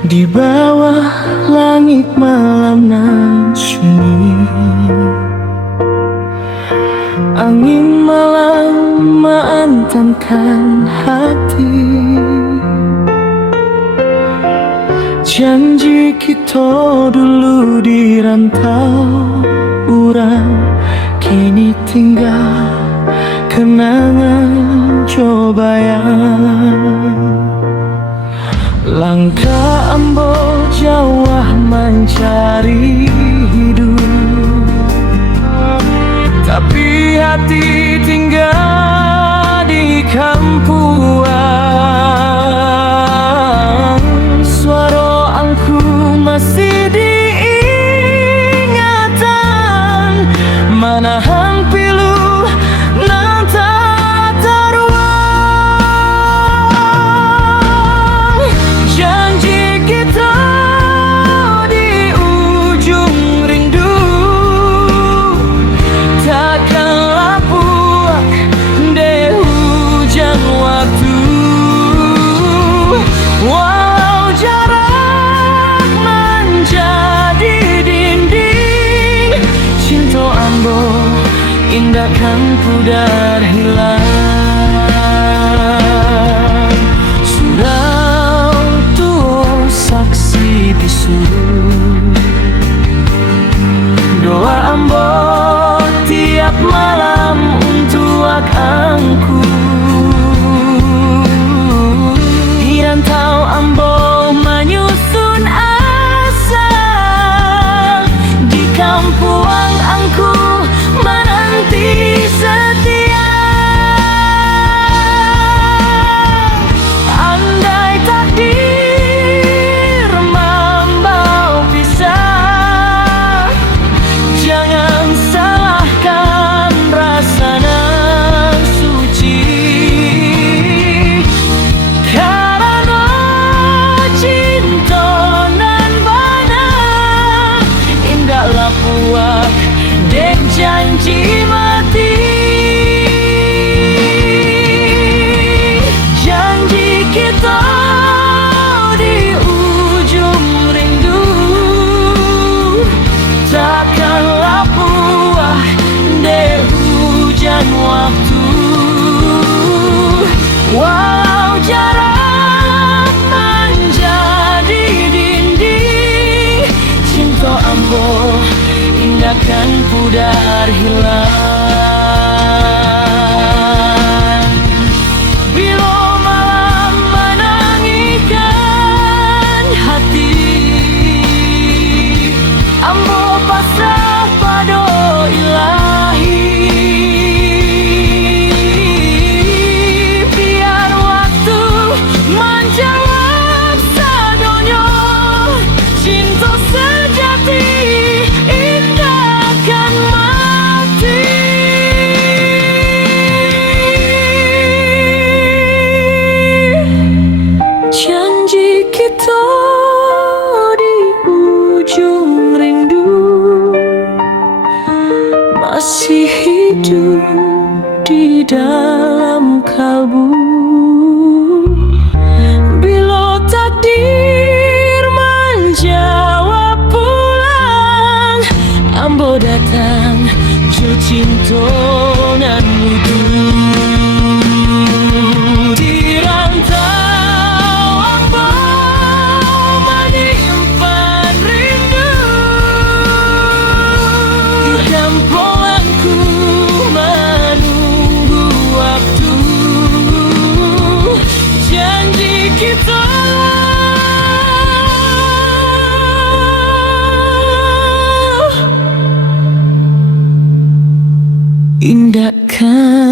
Di bawah langit malam nan sunyi, angin malam meantamkan hati. Janji kita dulu di rantau urang, kini tinggal kenangan cobayang. Langkah ambo jauh mencari hidup, tapi hati tinggal di kampuan. Suara angku masih diingatan, manahang pilu nan tak teruang. Janji kita di ujung rindu takkanlah puak deh hujan waktu. Walau jarak menjadi dinding, cinta ambo indahkan pudar hilang. Surau tuo saksi bisu, doa ambo tiap malam untuk angku. Hirantau ambo menyusun asa, di kampuang angku menanti setia. Andai takdir membawa pisah, jangan salahkan rasa nan suci. Karena cinta nan bana indahlah puak dek janji mati. Janji kita di ujung rindu takkanlah puak deh hujan waktu. Walau jarak menjadi dinding, cinta ambo indahkan pudar hilang. Bila malam menangikan hati, ambo pasrah pada ilahi. Biar waktu menjawab sadonya, cinta sejati indahkan mati. Janji kita di ujung rindu masih hidup di dalam kalbu. Bila takdir menjawab pulang, ambo datang jo cinta nan mutu. Di rantau ambo menyimpan rindu, di kampuanku menunggu waktu. Janji kita indahkan